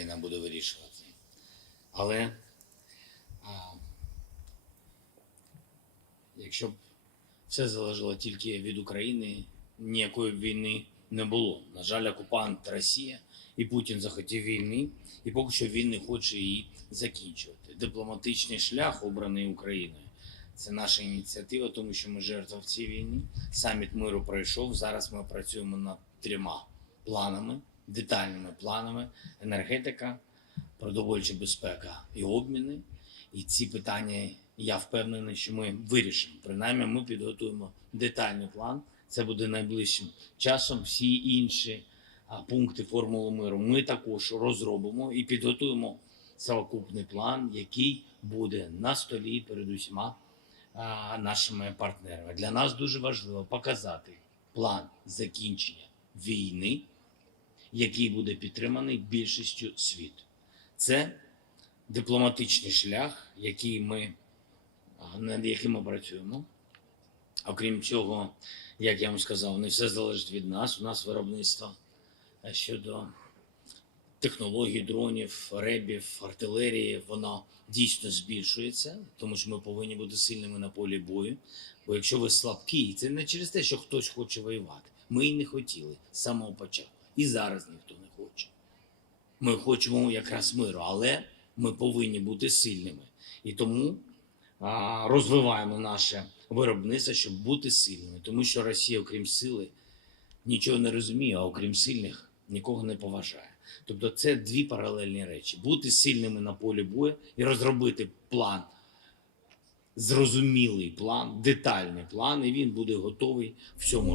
Україна буде вирішувати. Але а, якщо б все залежало тільки від України, ніякої війни не було. На жаль, окупант Росія і Путін захотів війни, і поки що він не хоче її закінчувати. Дипломатичний шлях, обраний Україною, це наша ініціатива, тому що ми жертва в цій війні. Саміт миру пройшов. Зараз ми працюємо над трьома планами, детальними планами: енергетика, продовольча безпека і обміни. І ці питання я впевнений, що ми вирішимо. Принаймні, ми підготуємо детальний план. Це буде найближчим часом. Всі інші пункти формули миру ми також розробимо і підготуємо совокупний план, який буде на столі перед усіма нашими партнерами. Для нас дуже важливо показати план закінчення війни, який буде підтриманий більшістю світу. Це дипломатичний шлях, який ми, над яким ми працюємо. Окрім цього, як я вам сказав, не все залежить від нас. У нас виробництво щодо технологій, дронів, ребів, артилерії, воно дійсно збільшується, тому що ми повинні бути сильними на полі бою. Бо якщо ви слабкі, це не через те, що хтось хоче воювати. Ми і не хотіли з самого початку. І зараз ніхто не хоче. Ми хочемо якраз миру, але ми повинні бути сильними. І тому а, розвиваємо наше виробництво, щоб бути сильними. Тому що Росія, окрім сили, нічого не розуміє, а окрім сильних, нікого не поважає. Тобто це дві паралельні речі: бути сильними на полі бою і розробити план, зрозумілий план, детальний план, і він буде готовий в цьому